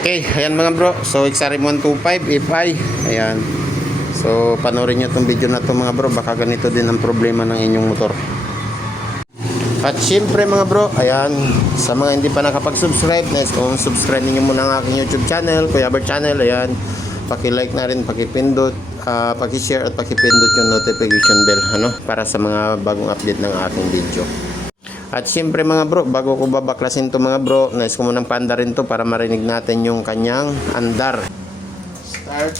Okay, ayan mga bro. So, XRM 125 FI. Ayan. So, panoorin nyo itong video na to mga bro. Baka ganito din ang problema ng inyong motor. At syempre mga bro, ayan, sa mga hindi pa nakapag-subscribe, nice kung subscribe niyo muna ang aking YouTube channel, Kuya Bert Channel, ayan. Paki-like na rin, paki-pindot, ah, paki-share at paki-pindot yung notification bell, ano, para sa mga bagong update ng aking video. At syempre mga bro, bago ko babaklasin to mga bro, nice ko munang paanda rin to para marinig natin yung kanyang andar. Start.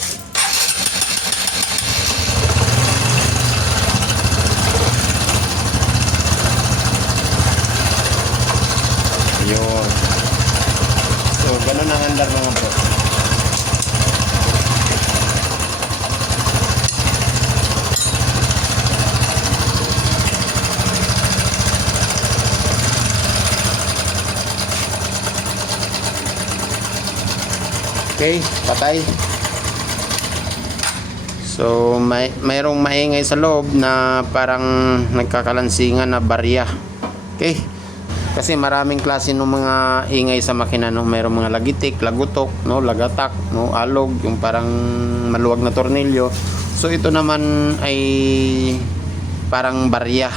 Yun. So, ganun ang andar mga bro. Okay, patay. So, may mayroong maingay sa loob na parang nagkakalansingan na barya. Okay? Kasi maraming klase ng mga ingay sa makina, no? Mayroong mga lagitik, lagutok, no? Lagatak, no? Alog, yung parang maluwag na tornilyo. So, ito naman ay parang barya,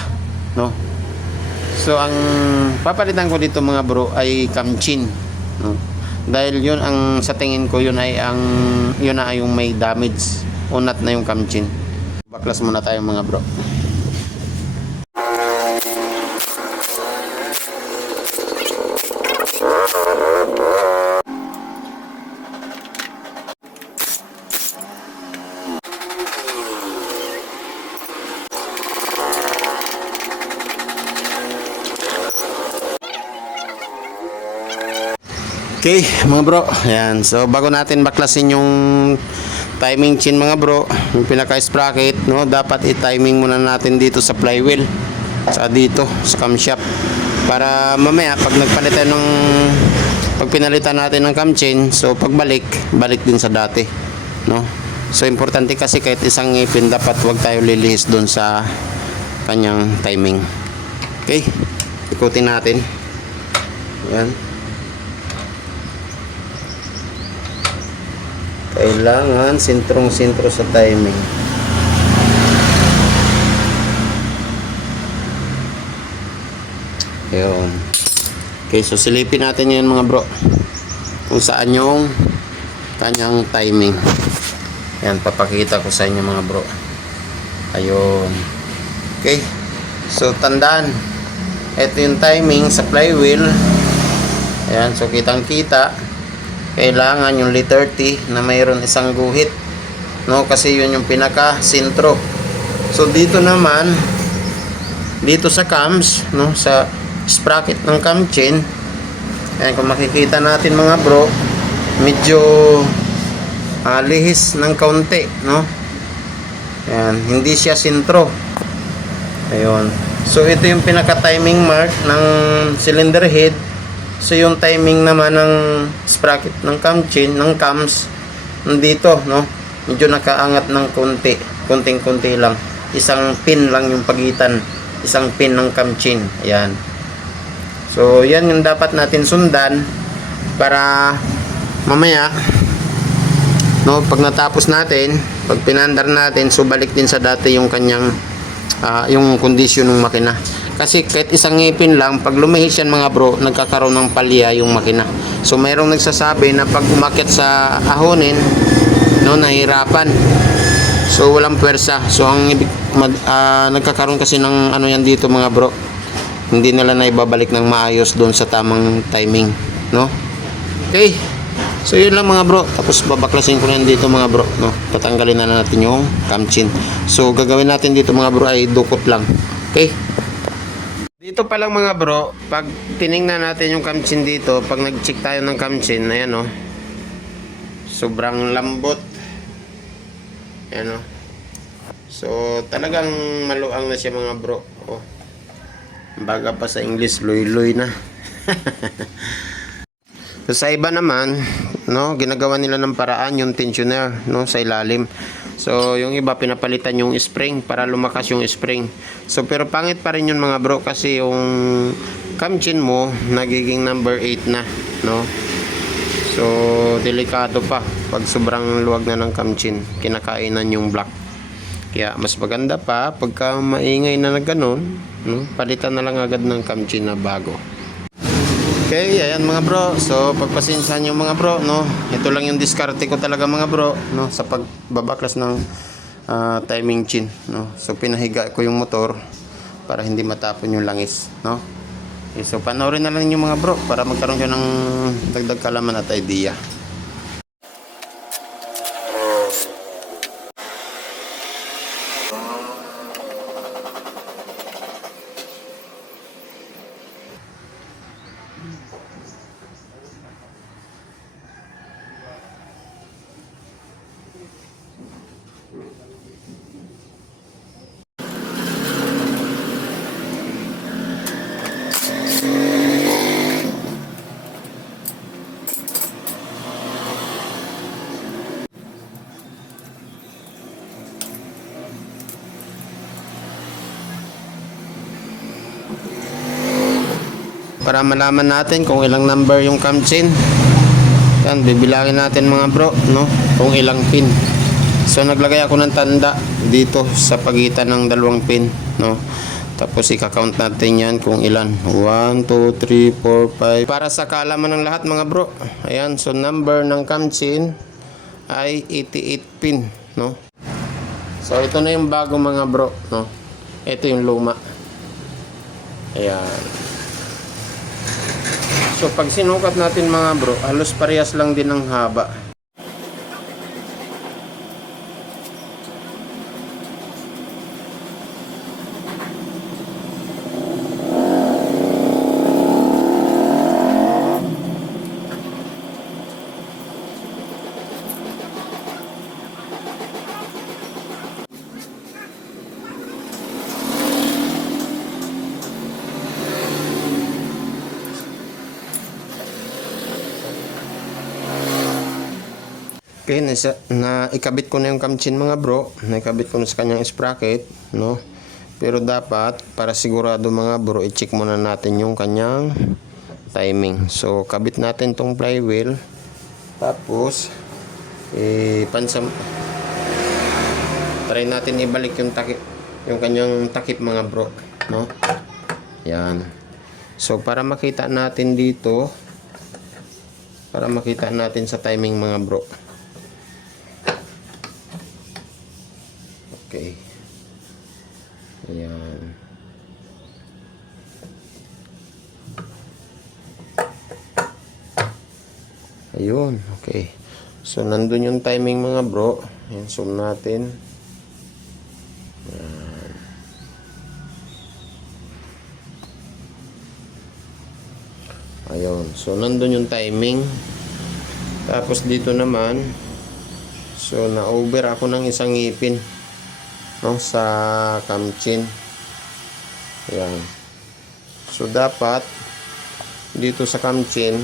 no? So, ang papalitan ko dito mga bro ay kamchin, no? Dahil yun ang sa tingin ko yun ay ang yun na ay yung may damage. Unat na yung kamchin. Baklas muna tayo mga bro. Okay, mga bro. Ayan. So, bago natin baklasin yung timing chin mga bro, yung pinaka-sprocket, no, dapat i-timing muna natin dito sa flywheel. Sa dito, sa camshaft. Para mamaya, pag nagpalit tayo ng pag pinalitan natin ng cam chain, so pagbalik, balik din sa dati. No? So, importante kasi kahit isang ngipin, dapat wag tayo lilihis doon sa kanyang timing. Okay? Ikutin natin. Ayan. Kailangan sentrong-sentro sa timing. Ayun. Okay, so silipin natin yan mga bro. Kung saan yung kanyang timing. Yan, papakita ko sa inyo mga bro. Ayun. Okay. So, tandaan. Ito yung timing sa flywheel. Ayan, so kitang-kita kailangan yung letter T na mayroon isang guhit no? Kasi yun yung pinaka sentro so dito naman dito sa cams no? Sa sprocket ng cam chain ayan kung makikita natin mga bro medyo ah, lihis ng kaunti no? Ayan hindi siya sentro. Ayun. So ito yung pinaka timing mark ng cylinder head So yung timing naman ng sprocket ng cam chain, ng cams, nandito, no? Medyo nakaangat ng konti, konting-konti lang. Isang pin lang yung pagitan, isang pin ng cam chain. Ayan. So yan yung dapat natin sundan para mamaya no pag natapos natin pag pinandar natin so din sa dati yung kanyang ah, yung kondisyon ng makina kasi kahit isang ngipin lang, pag lumihis yan mga bro, nagkakaroon ng palya yung makina. So mayroong nagsasabi na pag umakit sa ahonin, no, nahirapan. So walang pwersa. So ang ibig, mag, ah, nagkakaroon kasi ng ano yan dito mga bro. Hindi nila na ibabalik ng maayos doon sa tamang timing, no? Okay. So yun lang mga bro. Tapos babaklasin ko na dito mga bro, no? Tatanggalin na natin yung camchin. So gagawin natin dito mga bro ay dukot lang. Okay? Dito pa lang mga bro, pag tiningnan natin yung kamchin dito, pag nag-check tayo ng kamchin, ayan o. Sobrang lambot. Ayan o. So, talagang maluang na siya mga bro. Oh. Baga pa sa English, luy-luy na. so, sa iba naman, no, ginagawa nila ng paraan yung tensioner, no, sa ilalim. So, yung iba pinapalitan yung spring para lumakas yung spring. So, pero pangit pa rin yun mga bro kasi yung camchin mo nagiging number 8 na, no? So, delikado pa pag sobrang luwag na ng kamchin. Kinakainan yung black. Kaya mas maganda pa pagka maingay na na ganun, no? palitan na lang agad ng kamchin na bago. Okay, ayan mga bro. So, pagpasensahan yung mga bro, no? Ito lang yung diskarte ko talaga mga bro, no? Sa pagbabaklas ng ah, timing chin, no? So, pinahiga ko yung motor para hindi matapon yung langis, no? Okay, so, panoorin na lang yung mga bro para magkaroon kayo ng dagdag kalaman at idea. Para malaman natin kung ilang number yung kamchin. Yan, bibilangin natin mga bro, no? Kung ilang pin. So naglagay ako ng tanda dito sa pagitan ng dalawang pin, no? Tapos ika-count natin yan kung ilan. 1, 2, 3, 4, 5. Para sa kaalaman ng lahat mga bro. Ayan, so number ng kamchin ay 88 pin, no? So ito na yung bago mga bro, no? Ito yung luma. Ayan. So pag sinukat natin mga bro, halos parehas lang din ng haba. Okay, nasa, na ikabit ko na yung kamchin mga bro. Naikabit ko na sa kanyang sprocket, no? Pero dapat, para sigurado mga bro, i-check muna natin yung kanyang timing. So, kabit natin tong flywheel. Tapos, eh, pansam... Try natin ibalik yung takip, yung kanyang takip mga bro, no? Yan. So, para makita natin dito, para makita natin sa timing mga bro. Okay. Ayan. Ayun, okay. So, nandun yung timing mga bro. Ayan, zoom natin. Ayan. Ayun. So, nandun yung timing. Tapos, dito naman, so, na-over ako ng isang ngipin no sa kamchin. Yan so dapat dito sa kamchin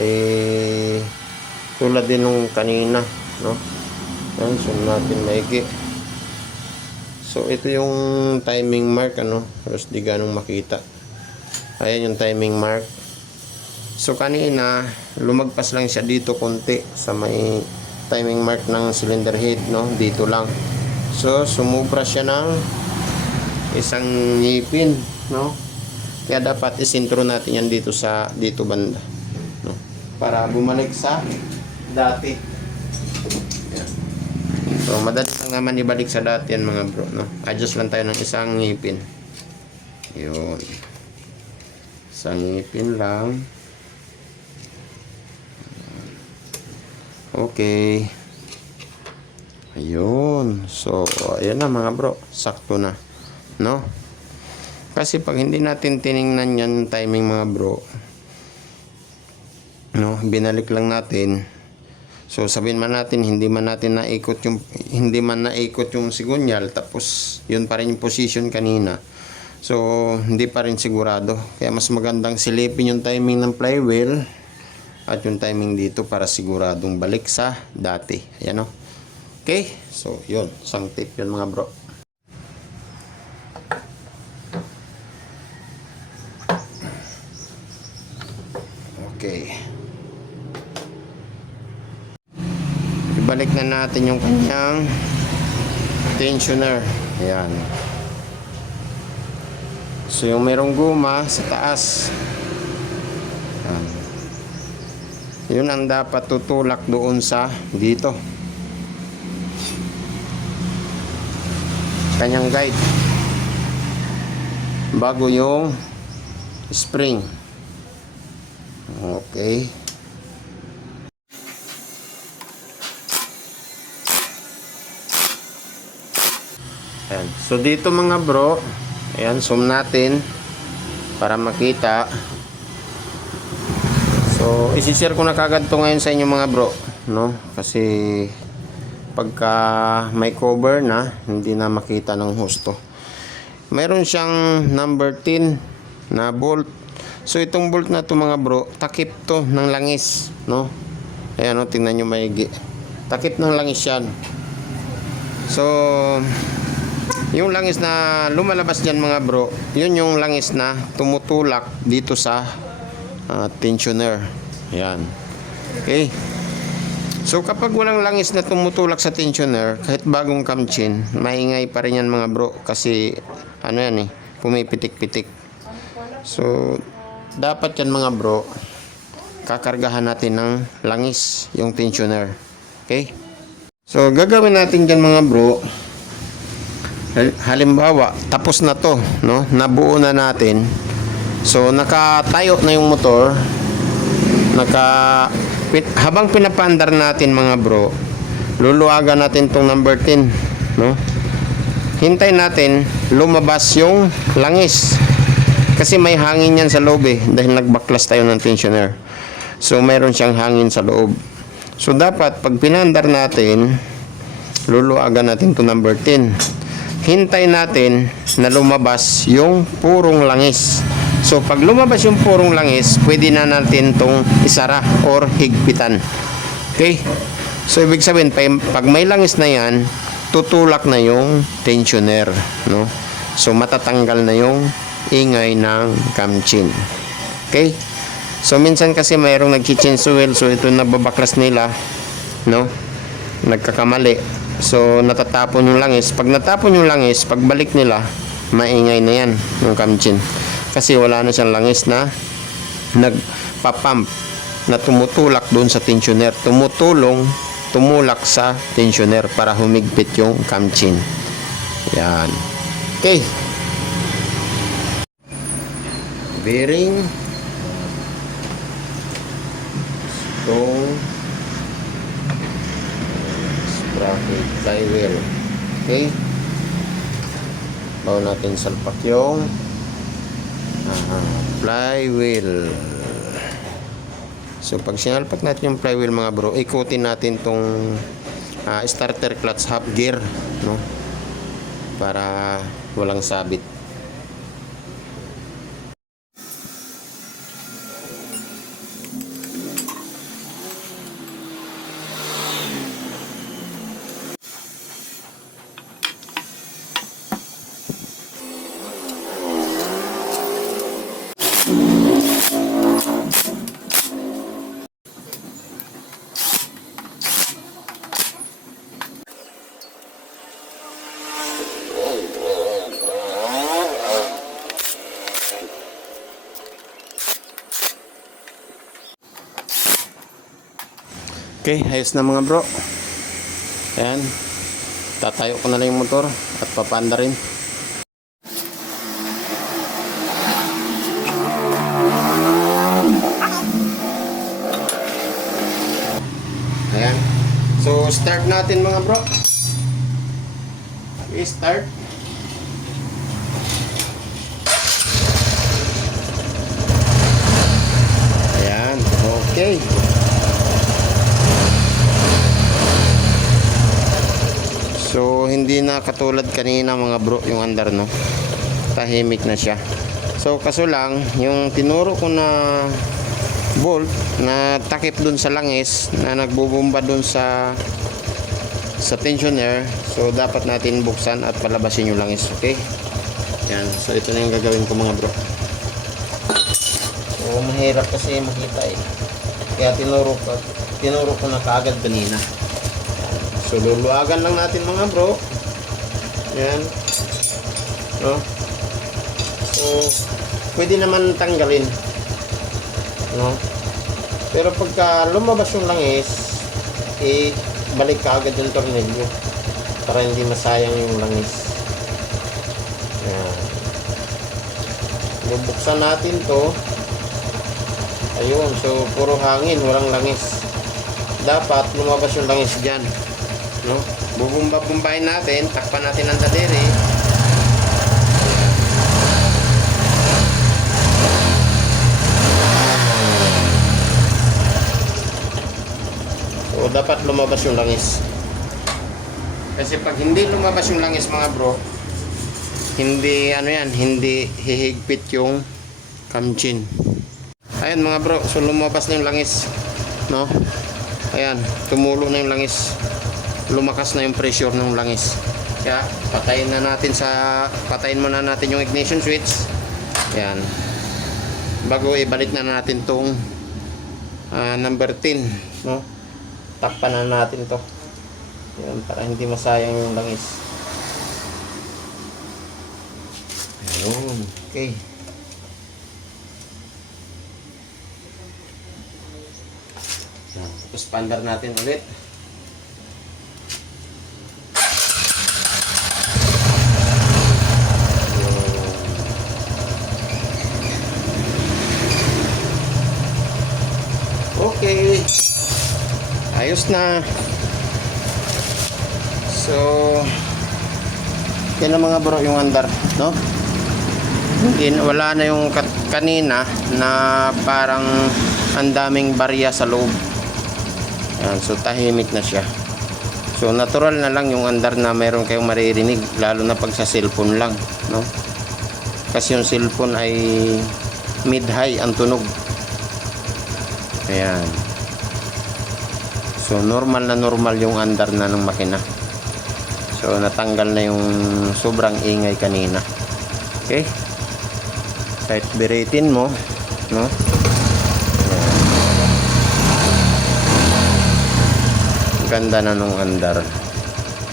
eh tulad din nung kanina no? Yan so natin maigi. So ito yung timing mark ano? Halos di ganong makita. Ayan yung timing mark. So kanina lumagpas lang siya dito konti sa may timing mark ng cylinder head no? Dito lang So, sumubra siya ng isang ngipin, no? Kaya dapat isintro natin yan dito sa dito banda, no? Para bumalik sa dati. Yan. So, madali lang naman ibalik sa dati yan mga bro, no? Adjust lang tayo ng isang ngipin. Yun. Isang ngipin lang. Okay. Ayun. So, ayan na mga bro. Sakto na. No? Kasi pag hindi natin tiningnan yan timing mga bro, no, binalik lang natin. So, sabihin man natin, hindi man natin naikot yung, hindi man naikot yung sigunyal, tapos, yun pa rin yung position kanina. So, hindi pa rin sigurado. Kaya mas magandang silipin yung timing ng flywheel at yung timing dito para siguradong balik sa dati. Ayan o. Okay? So, yun. Isang tip yun mga bro. Okay. ibalik na natin yung kanyang tensioner. Ayan. So yung merong guma sa taas. Ayan. Yun ang dapat tutulak doon sa dito. Kanyang guide. Bago yung spring. Okay. Ayan. So dito mga bro, ayan, zoom natin para makita. So, isi-share ko na kagad to ngayon sa inyo mga bro, no? Kasi pagka may cover na, hindi na makita ng husto. Mayroon siyang number 10 na bolt. So itong bolt na to mga bro, takip to ng langis, no? Ayan, no, tingnan nyo maigi. Takip ng langis yan. So, yung langis na lumalabas dyan mga bro, yun yung langis na tumutulak dito sa ah, tensioner. Yan. Okay. So kapag walang langis na tumutulak sa tensioner, kahit bagong kamchin, maingay pa rin yan mga bro kasi ano yan eh, pumipitik-pitik. So dapat yan mga bro, kakargahan natin ng langis yung tensioner. Okay? So gagawin natin dyan mga bro, Hal- halimbawa, tapos na to, no? Nabuo na natin. So, nakatayo na yung motor. Naka habang pinapandar natin mga bro, luluwagan natin tong number 10, no? Hintay natin lumabas yung langis. Kasi may hangin yan sa loob eh dahil nagbaklas tayo ng tensioner. So, mayroon siyang hangin sa loob. So, dapat pag pinandar natin, luluwagan natin to number 10 hintay natin na lumabas yung purong langis. So pag lumabas yung purong langis, pwede na natin tong isara or higpitan. Okay? So ibig sabihin, pa- pag may langis na yan, tutulak na yung tensioner. No? So matatanggal na yung ingay ng kamchin. Okay? So minsan kasi mayroong nag-kitchen oil, so ito nababaklas nila, no? Nagkakamali. So natatapon yung langis. Pag natapon yung langis, pagbalik nila, maingay na yan yung kamchin. Kasi wala na siyang langis na nagpapump na tumutulak doon sa tensioner. Tumutulong, tumulak sa tensioner para humigpit yung kamchin. Yan. Okay. Bearing. Itong sprocket flywheel. Okay. Bawa natin salpak yung flywheel. So pag sinalpak natin yung flywheel mga bro, ikutin natin tong ah, starter clutch half gear, no? Para walang sabit. Okay, ayos na mga bro. Ayan. Tatayo ko na lang yung motor at papanda rin. Ayan. So, start natin mga bro. Okay, start. Ayan. Okay. So, hindi na katulad kanina mga bro yung andar no. Tahimik na siya. So, kaso lang, yung tinuro ko na bolt na takip dun sa langis na nagbubumba dun sa sa tensioner. So, dapat natin buksan at palabasin yung langis. Okay? Yan. So, ito na yung gagawin ko mga bro. So, mahirap kasi makita eh. Kaya tinuro ko, tinuro ko na kaagad kanina. So, luluagan lang natin mga bro. Yan. No? So, pwede naman tanggalin. No? Pero pagka lumabas yung langis, eh, balik ka agad yung tornilyo para hindi masayang yung langis. Yan. Bubuksan natin to. Ayun, so puro hangin, walang langis. Dapat lumabas yung langis dyan. No? Bubumba-bumbahin natin, takpan natin ang daliri. So, dapat lumabas yung langis. Kasi pag hindi lumabas yung langis mga bro, hindi ano yan, hindi hihigpit yung kamchin. Ayan mga bro, so lumabas na yung langis. No? Ayan, tumulo na yung langis. Lumakas na yung pressure ng langis. Kaya, patayin na natin sa, patayin muna natin yung ignition switch. Ayan. Bago ibalik na natin tong ah, number 10. No? Takpan na natin to. Ayan, para hindi masayang yung langis. Ayun, okay. Yan. Tapos pandar natin ulit. Okay. Ayos na. So, yan mga bro yung andar, no? In, wala na yung kanina na parang ang daming barya sa loob. Yan, so tahimik na siya. So natural na lang yung andar na meron kayong maririnig lalo na pag sa cellphone lang, no? Kasi yung cellphone ay mid-high ang tunog. Ayan. So normal na normal yung andar na ng makina. So natanggal na yung sobrang ingay kanina. Okay? Kahit biritin mo, no? Ganda na nung andar.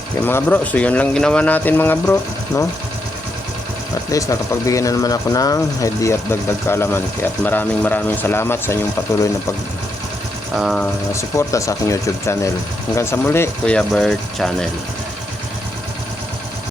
Okay mga bro, so yun lang ginawa natin mga bro, no? At least nakapagbigay na naman ako ng idea at dagdag kaalaman. Kaya at maraming maraming salamat sa inyong patuloy na pag ah, suporta sa aking YouTube channel. Hanggang sa muli, Kuya Bert Channel.